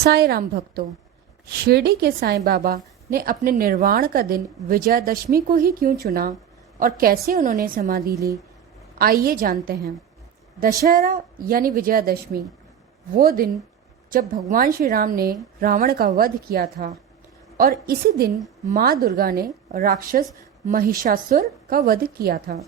साईं राम भक्तों, शिरडी के साईं बाबा ने अपने निर्वाण का दिन विजयादशमी को ही क्यों चुना और कैसे उन्होंने समाधि ली, आइए जानते हैं। दशहरा यानी विजयादशमी वो दिन जब भगवान श्री राम ने रावण का वध किया था और इसी दिन माँ दुर्गा ने राक्षस महिषासुर का वध किया था।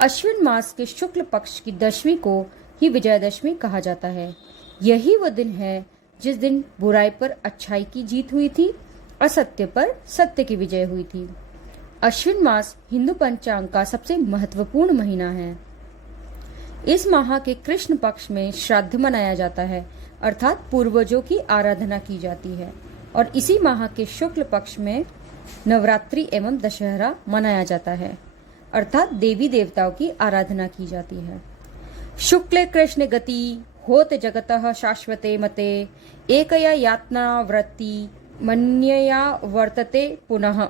अश्विन मास के शुक्ल पक्ष की दशमी को ही विजयादशमी कहा जाता है। यही वो दिन है जिस दिन बुराई पर अच्छाई की जीत हुई थी, असत्य पर सत्य की विजय हुई थी। अश्विन मास हिंदू पंचांग का सबसे महत्वपूर्ण महीना है। इस माह के कृष्ण पक्ष में श्राद्ध मनाया जाता है, अर्थात पूर्वजों की आराधना की जाती है, और इसी माह के शुक्ल पक्ष में नवरात्रि एवं दशहरा मनाया जाता है, अर्थात देवी देवताओं की आराधना की जाती है। शुक्ल कृष्ण गति होत जगतः शाश्वते मते एकया यातना वृत्ति मन्यया वर्तते पुनः।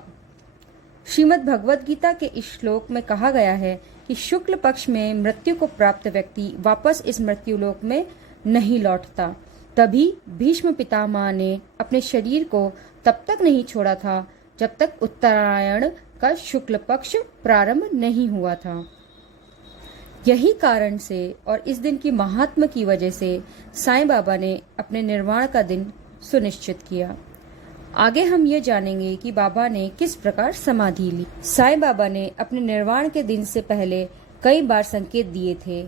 श्रीमद् भगवद गीता के इस श्लोक में कहा गया है कि शुक्ल पक्ष में मृत्यु को प्राप्त व्यक्ति वापस इस मृत्युलोक में नहीं लौटता। तभी भीष्म पितामह ने अपने शरीर को तब तक नहीं छोड़ा था जब तक उत्तरायण का शुक्ल पक्ष प्रारंभ नहीं हुआ था। यही कारण से और इस दिन की महात्म की वजह से साईं बाबा ने अपने निर्वाण का दिन सुनिश्चित किया। आगे हम ये जानेंगे कि बाबा ने किस प्रकार समाधि ली। साईं बाबा ने अपने निर्वाण के दिन से पहले कई बार संकेत दिए थे।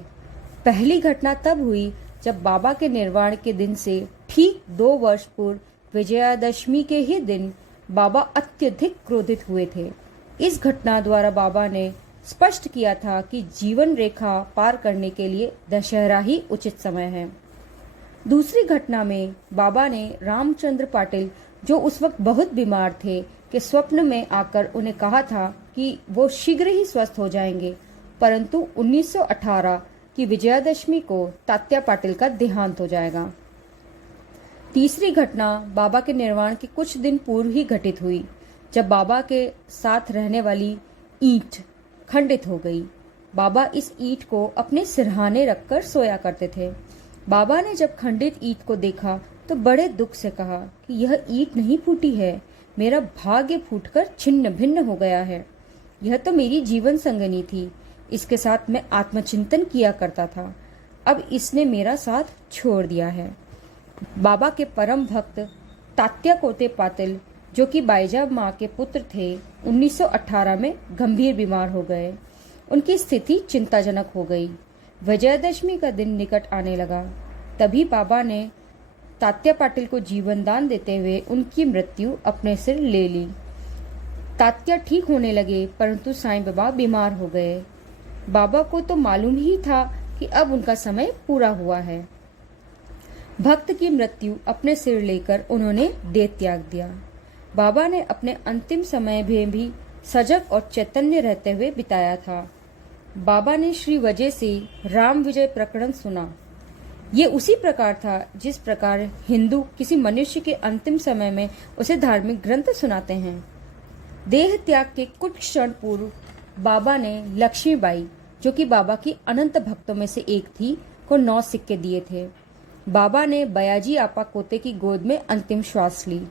पहली घटना तब हुई जब बाबा के निर्वाण के दिन से ठीक 2 वर्ष पूर्व विजयादशमी के ही दिन बाबा अत्यधिक क्रोधित हुए थे। इस घटना द्वारा बाबा ने स्पष्ट किया था कि जीवन रेखा पार करने के लिए दशहरा ही उचित समय है। दूसरी घटना में बाबा ने रामचंद्र पाटिल, जो उस वक्त बहुत बीमार थे, के स्वप्न में आकर उन्हें कहा था कि वो शीघ्र ही स्वस्थ हो जाएंगे, परंतु 1918 की विजयादशमी को तात्या पाटिल का देहांत हो जाएगा। तीसरी घटना बाबा के निर्वाण के कुछ दिन पूर्व ही घटित हुई, जब बाबा के साथ रहने वाली ईंट खंडित हो गई। बाबा इस ईंट को अपने सिरहाने रखकर सोया करते थे। बाबा ने जब खंडित ईंट को देखा तो बड़े दुख से कहा कि यह ईंट नहीं फूटी है, मेरा भाग्य फूटकर छिन्न भिन्न हो गया है। यह तो मेरी जीवन संगनी थी, इसके साथ मैं आत्मचिंतन किया करता था, अब इसने मेरा साथ छोड़ दिया है। बाबा के परम भक्त तात्या कोते पाटिल, जो कि बाईजा माँ के पुत्र थे, 1918 में गंभीर बीमार हो गए। उनकी स्थिति चिंताजनक हो गई। विजयादशमी का दिन निकट आने लगा। तभी बाबा ने तात्या पाटिल को जीवन दान देते हुए उनकी मृत्यु अपने सिर ले ली। तात्या ठीक होने लगे, परंतु साईं बाबा बीमार हो गए। बाबा को तो मालूम ही था कि अब उनका समय पूरा हुआ है। भक्त की मृत्यु अपने सिर लेकर उन्होंने देह त्याग दिया। बाबा ने अपने अंतिम समय में भी सजग और चैतन्य रहते हुए बिताया था। बाबा ने श्री वजह से राम विजय प्रकरण सुना। ये उसी प्रकार था जिस प्रकार हिंदू किसी मनुष्य के अंतिम समय में उसे धार्मिक ग्रंथ सुनाते हैं। देह त्याग के कुछ क्षण पूर्व बाबा ने लक्ष्मीबाई, जो कि बाबा की अनंत भक्तों में से एक थी, को 9 सिक्के दिए थे। बाबा ने बयाजी आपा कोते की गोद में अंतिम श्वास ली।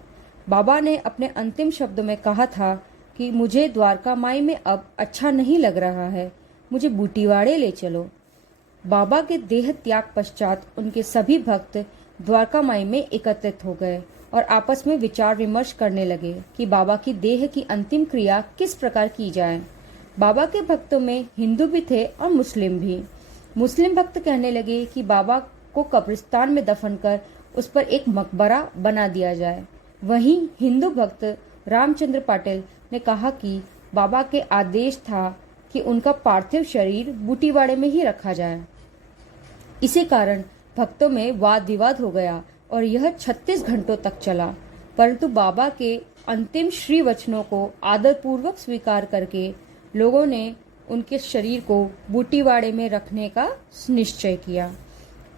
बाबा ने अपने अंतिम शब्दों में कहा था कि मुझे द्वारका माई में अब अच्छा नहीं लग रहा है, मुझे बूटीवाड़े ले चलो। बाबा के देह त्याग पश्चात उनके सभी भक्त द्वारका माई में एकत्रित हो गए और आपस में विचार विमर्श करने लगे कि बाबा की देह की अंतिम क्रिया किस प्रकार की जाए। बाबा के भक्तों में हिंदू भी थे और मुस्लिम भी। मुस्लिम भक्त कहने लगे कि बाबा को कब्रिस्तान में दफन कर उस पर एक मकबरा बना दिया जाए। वहीं हिंदू भक्त रामचंद्र पाटिल ने कहा कि बाबा के आदेश था कि उनका पार्थिव शरीर बूटीवाड़े में ही रखा जाए। इसी कारण भक्तों में वाद विवाद हो गया और यह 36 घंटों तक चला, परंतु बाबा के अंतिम श्री वचनों को आदरपूर्वक स्वीकार करके लोगों ने उनके शरीर को बूटीवाड़े में रखने का निश्चय किया।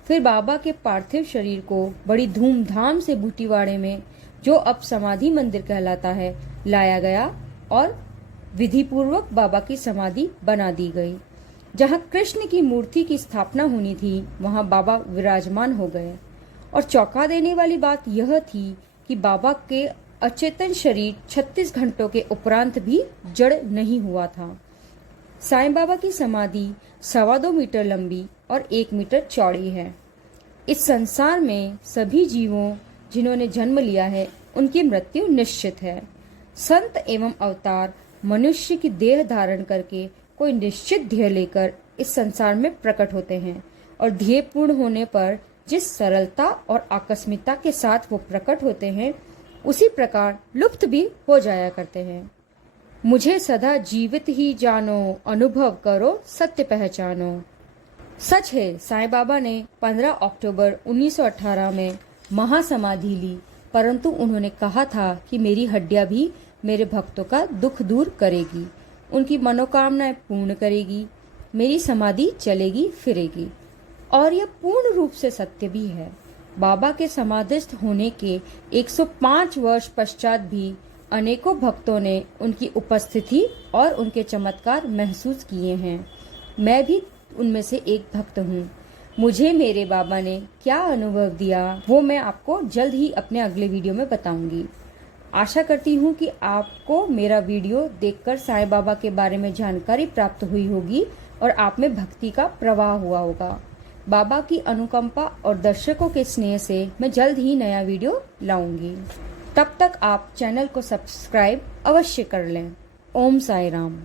फिर बाबा के पार्थिव शरीर को बड़ी धूमधाम से बूटीवाड़े में, जो अब समाधि मंदिर कहलाता है, लाया गया और विधि पूर्वक बाबा की समाधि बना दी गई। जहाँ कृष्ण की मूर्ति की स्थापना होनी थी, वहाँ बाबा विराजमान हो गए और चौंका देने वाली बात यह थी कि बाबा के अचेतन शरीर 36 घंटों के उपरांत भी जड़ नहीं हुआ था। साईं बाबा की समाधि 2.25 मीटर लंबी और 1 मीटर चौड़ी है। इस संसार में सभी जीवों जिन्होंने जन्म लिया है उनकी मृत्यु निश्चित है। संत एवं अवतार मनुष्य की देह धारण करके कोई निश्चित ध्येय लेकर इस संसार में प्रकट होते हैं और ध्येय पूर्ण होने पर जिस सरलता और आकस्मिकता के साथ वो प्रकट होते हैं उसी प्रकार लुप्त भी हो जाया करते हैं। मुझे सदा जीवित ही जानो, अनुभव करो, सत्य पहचानो। सच है, साईं बाबा ने 15 अक्टूबर 1918 में महासमाधि ली, परंतु उन्होंने कहा था कि मेरी हड्डियां भी मेरे भक्तों का दुख दूर करेगी, उनकी मनोकामनाएं पूर्ण करेगी, मेरी समाधि चलेगी फिरेगी। और यह पूर्ण रूप से सत्य भी है। बाबा के समाधिस्थ होने के 105 वर्ष पश्चात भी अनेकों भक्तों ने उनकी उपस्थिति और उनके चमत्कार महसूस किए हैं। मैं भी उनमें से एक भक्त हूँ। मुझे मेरे बाबा ने क्या अनुभव दिया वो मैं आपको जल्द ही अपने अगले वीडियो में बताऊंगी। आशा करती हूँ कि आपको मेरा वीडियो देखकर साईं बाबा के बारे में जानकारी प्राप्त हुई होगी और आप में भक्ति का प्रवाह हुआ होगा। बाबा की अनुकंपा और दर्शकों के स्नेह से मैं जल्द ही नया वीडियो लाऊंगी। तब तक आप चैनल को सब्सक्राइब अवश्य कर लें। ओम साई राम।